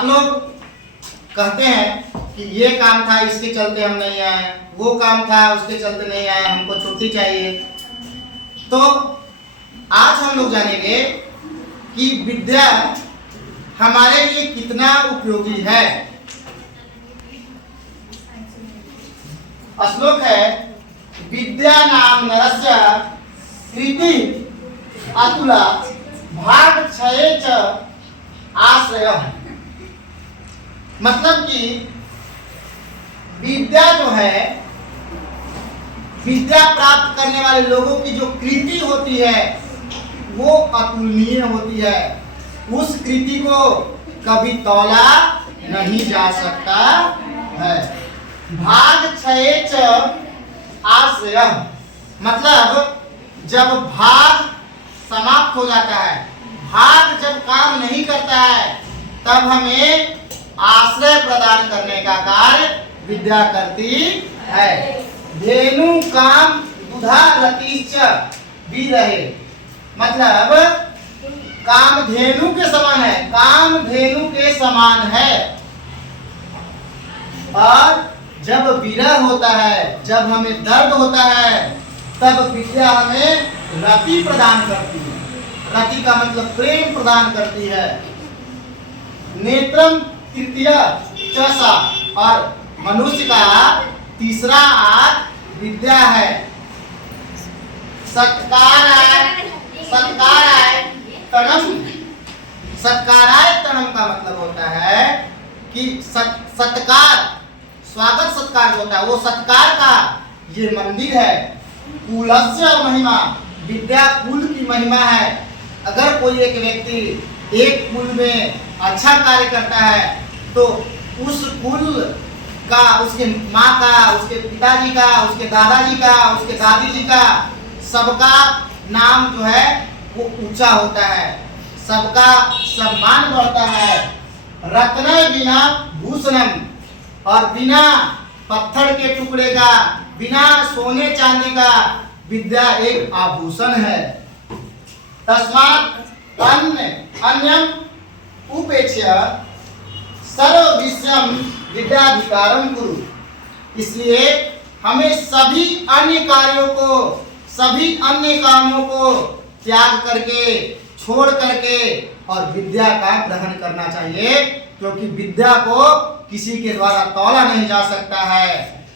आप लोग कहते हैं कि ये काम था इसके चलते हम नहीं आए, वो काम था उसके चलते नहीं आए, हमको छुट्टी चाहिए। तो आज हम लोग जानेंगे कि विद्या हमारे लिए कितना उपयोगी है। श्लोक है, विद्या नाम नरस्य कृति अतुला भाग क्षये च आश्रयः। मतलब कि विद्या जो है, विद्या प्राप्त करने वाले लोगों की जो कृति होती है वो अतुलनीय होती है। उस कृति को कभी तौला नहीं जा सकता है। भाग क्षये च आश्रयः मतलब जब भाग समाप्त हो जाता है, भाग जब काम नहीं करता है, तब हमें आश्रय प्रदान करने का कार्य विद्या करती है। धेनु काम दुधा रतिश्च विरहे मतलब काम धेनु के समान है, काम धेनु के समान है। और जब विरह होता है, जब हमें दर्द होता है, तब विद्या हमें रति प्रदान करती है। रति का मतलब प्रेम प्रदान करती है। नेत्रम तृतीय चसा और मनुष्य का तीसरा आँख विद्या है। सत्काराय तणम, सत्काराय तणम का मतलब होता है कि सत्कार, स्वागत सत्कार होता है, वो सत्कार का ये मंदिर है। कुलस्य महिमा, विद्या कुल की महिमा है। अगर कोई एक व्यक्ति एक कुल में अच्छा कार्य करता है तो उस कुल का, उसके माँ का, उसके पिताजी का, उसके दादाजी का, उसके दादी जी का, सबका नाम जो है वो ऊंचा होता है, सबका सम्मान बढ़ता है। रत्न बिना भूषणम, और बिना पत्थर के टुकड़े का, बिना सोने चांदी का विद्या एक आभूषण है। तस्मात् अन्यम उपेक्ष्य सर्व विषयम विद्याधिकारम कुरु। इसलिए हमें सभी अन्य कार्यों को, सभी अन्य कामों को त्याग करके, छोड़ करके और विद्या का ग्रहण करना चाहिए, क्योंकि विद्या को किसी के द्वारा तौला नहीं जा सकता है।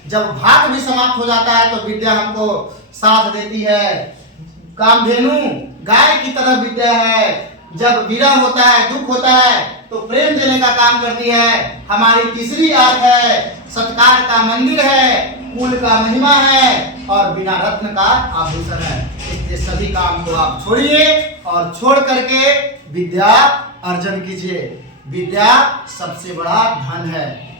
जब भाग भी समाप्त हो जाता है तो विद्या हमको साथ देती है। कामधेनु गाय की तरह विद्या है। जब विरह होता है, दुख होता है, तो प्रेम देने का काम करती है। हमारी तीसरी आँख है, सत्कार का मंदिर है, कुल का महिमा है और बिना रत्न का आभूषण है। इसलिए सभी काम को आप छोड़िए और छोड़ करके विद्या अर्जन कीजिए। विद्या सबसे बड़ा धन है।